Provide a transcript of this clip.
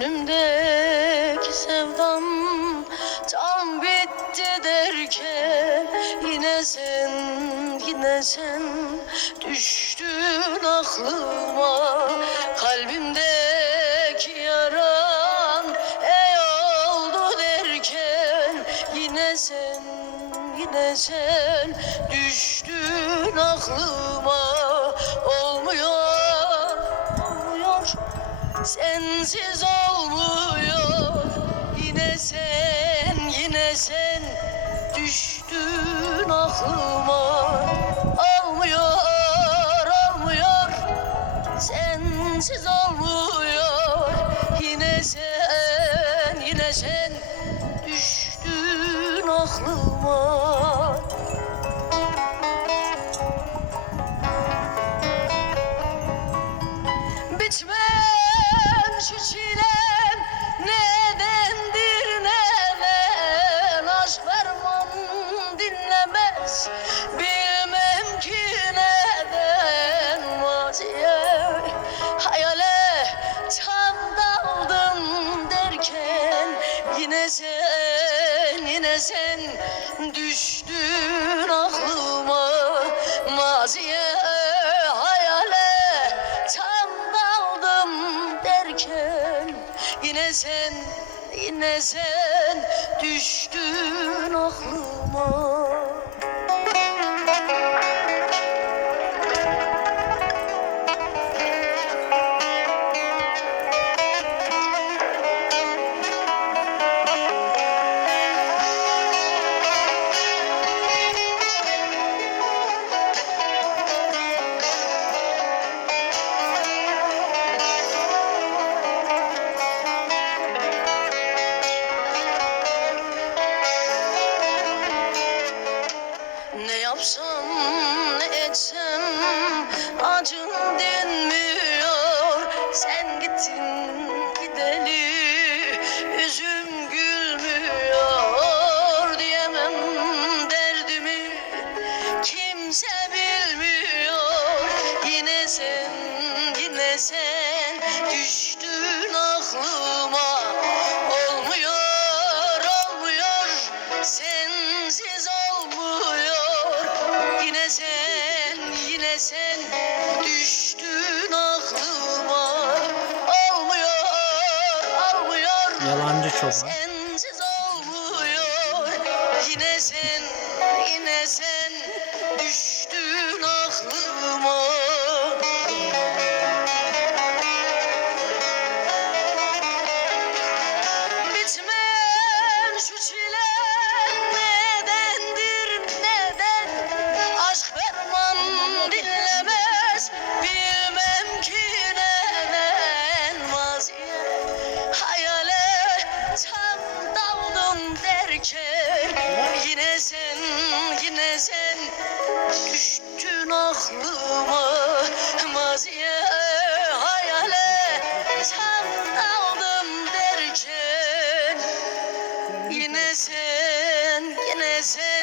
Gönlümdeki sevdam tam bitti derken Yine sen, yine sen düştün aklıma. Kalbimdeki yaran ey oldu derken Yine sen, yine sen düştün aklıma Sensiz olmuyor. Yine sen, yine sen Düştün aklıma. Olmuyor, olmuyor Sensiz olmuyor. Yine sen, yine sen Düştün aklıma düştün aklıma Maziye hayale. Tam daldım derken Yine sen, yine sen. Düştün aklıma Ne yapsam ne etsem acım dinmiyor Sen gittin gideli yüzüm gülmüyor. Diyemem derdimi kimse sen düştün aklıma Olmuyor olmuyor Yalancı çoban. Sensiz olmuyor Yine sen, Yine sen, yine sen.